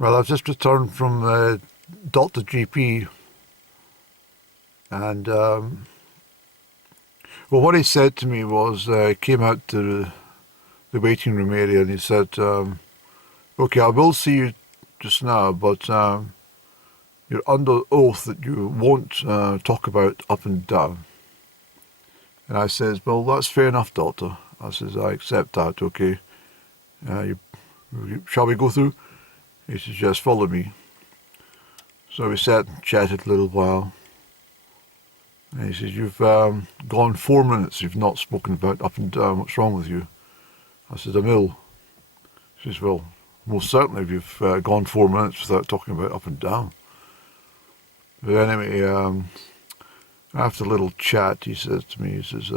Well, I've just returned from Dr. GP, and well, what he said to me was, he came out to the waiting room area, and he said, "Okay, I will see you just now, but you're under oath that you won't talk about up and down." And I says, "Well, that's fair enough, doctor." I says, "I accept that, okay. Shall we go through?" He says, "Yes, follow me." So we sat and chatted a little while. And he says, "You've gone 4 minutes, you've not spoken about up and down. What's wrong with you?" I said, "I'm ill." He says, "Well, most certainly if you've gone 4 minutes without talking about up and down." But anyway, after a little chat, he says to me, he says,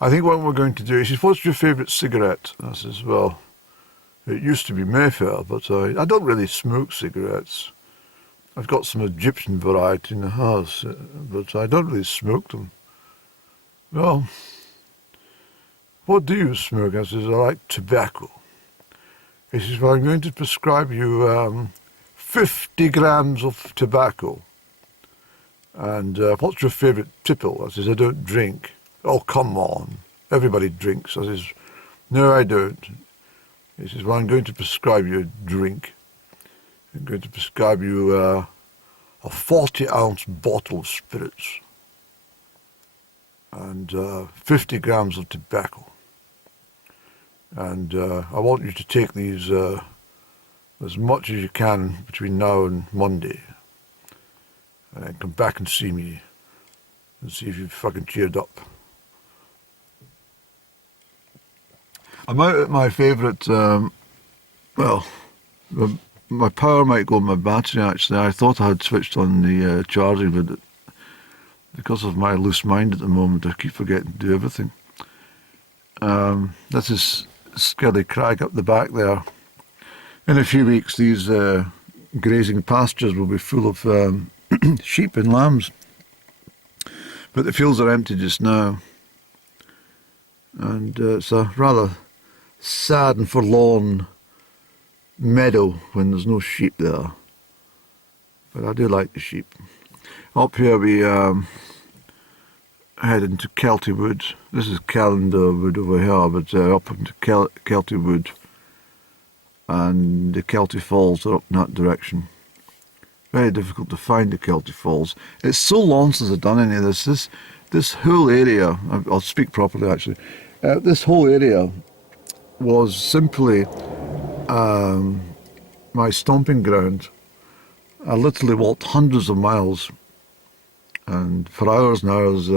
"I think what we're going to do," he says, "what's your favourite cigarette?" I says, "Well, it used to be Mayfair, but I don't really smoke cigarettes. I've got some Egyptian variety in the house, but I don't really smoke them." "Well, what do you smoke?" I says, "I like tobacco." He says, "Well, I'm going to prescribe you 50 grams of tobacco. And what's your favourite tipple?" I says, "I don't drink." "Oh, come on. Everybody drinks." I says, "No, I don't." He says, "Well, I'm going to prescribe you a drink. I'm going to prescribe you a 40-ounce bottle of spirits and 50 grams of tobacco. And I want you to take these as much as you can between now and Monday. And then come back and see me and see if you've fucking cheered up." I'm out at my favourite, well, my power might go on my battery actually. I thought I had switched on the charging, but because of my loose mind at the moment, I keep forgetting to do everything. This is Skelly Crag up the back there. In a few weeks, these grazing pastures will be full of sheep and lambs, but the fields are empty just now, and it's a rather sad and forlorn meadow when there's no sheep there, but I do like the sheep. Up here we head into Kelty Wood. This is Calendar Wood over here, but up into Kelty Wood, and the Kelty Falls are up in that direction. Very difficult to find the Kelty Falls. It's so long since I've done any of this. This whole area, I'll speak properly actually, this whole area was simply my stomping ground. I literally walked hundreds of miles, and for hours and hours,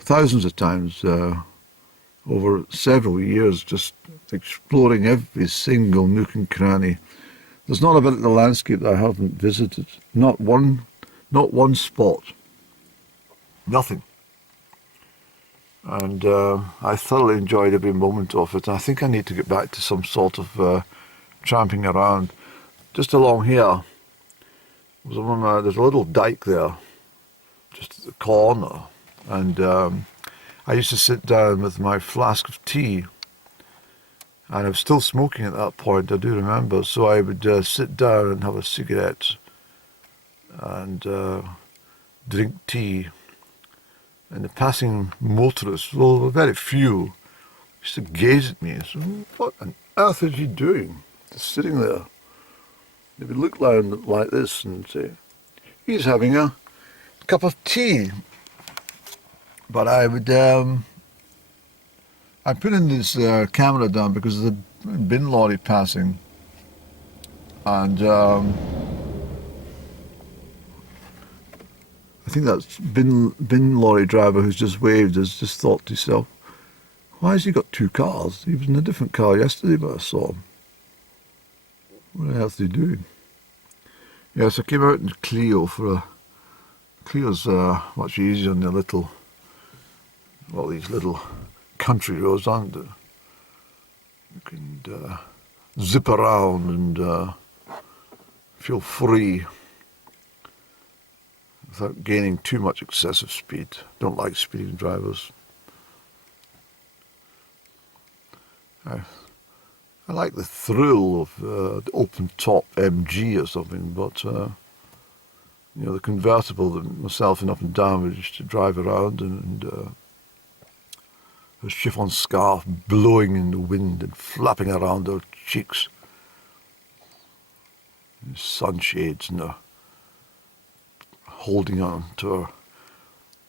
thousands of times over several years, just exploring every single nook and cranny. There's not a bit of the landscape that I haven't visited. Not one spot. Nothing. And I thoroughly enjoyed every moment of it. I think I need to get back to some sort of tramping around. Just along here, there's a little dike there, just at the corner. And I used to sit down with my flask of tea. And I was still smoking at that point, I do remember. So I would sit down and have a cigarette and drink tea. And the passing motorists, well, there were very few, used to gaze at me and say, "What on earth is he doing? Just sitting there." They would look down like this and say, "He's having a cup of tea." But I would, I put in this camera down because of the bin lorry passing, and I think that bin lorry driver who's just waved has just thought to himself, "Why has he got two cars? He was in a different car yesterday, but I saw him. What the hell is he doing?" Yes, I came out in Clio Clio's much easier on the these little country roads, aren't they? You can zip around and feel free without gaining too much excessive speed. Don't like speeding drivers. I I like the thrill of the open top MG or something, but you know, the convertible that myself and up and down used to drive around, and a chiffon scarf blowing in the wind and flapping around our cheeks. Sunshades, and holding on to her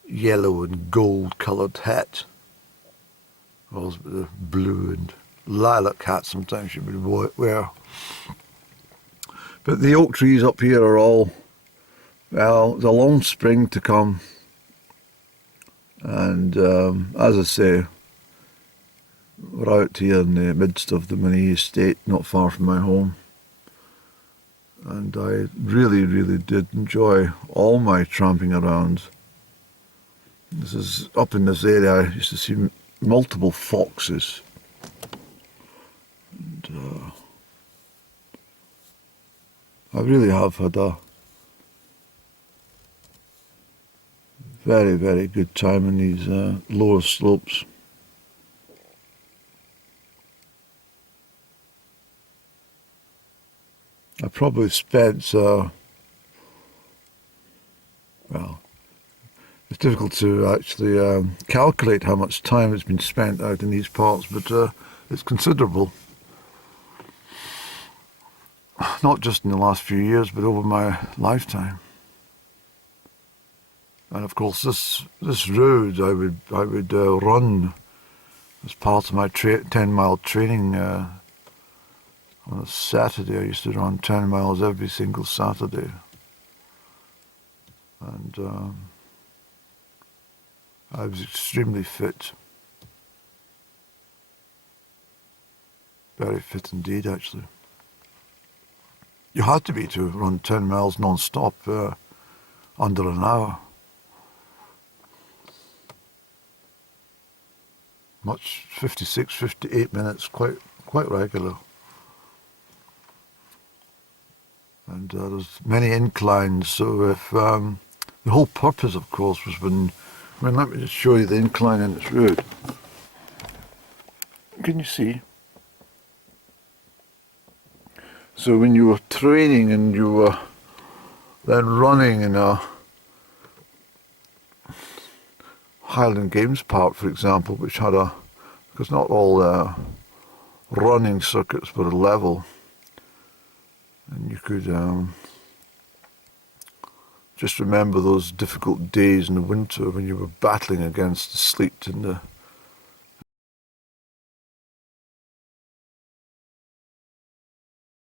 yellow and gold coloured hat. Well, the blue and lilac hat sometimes she would wear. But the oak trees up here are all, well, there's a long spring to come. And as I say, we're out here in the midst of the Monzie estate, not far from my home. And I really, really did enjoy all my tramping around. This is up in this area. I used to see multiple foxes. And I really have had a very, very good time in these lower slopes. I probably spent, well, it's difficult to actually calculate how much time has been spent out in these parts, but it's considerable. Not just in the last few years, but over my lifetime. And of course, this road I would run as part of my 10-mile training. On a Saturday, I used to run 10 miles every single Saturday. And I was extremely fit. Very fit indeed, actually. You had to be to run 10 miles non-stop under an hour. Much 56, 58 minutes, quite regular. And there's many inclines, so if the whole purpose, of course, was let me just show you the incline in this road. Can you see? So when you were training and you were then running in a Highland Games Park, for example, which had because not all running circuits were level. And you could just remember those difficult days in the winter when you were battling against the sleet and the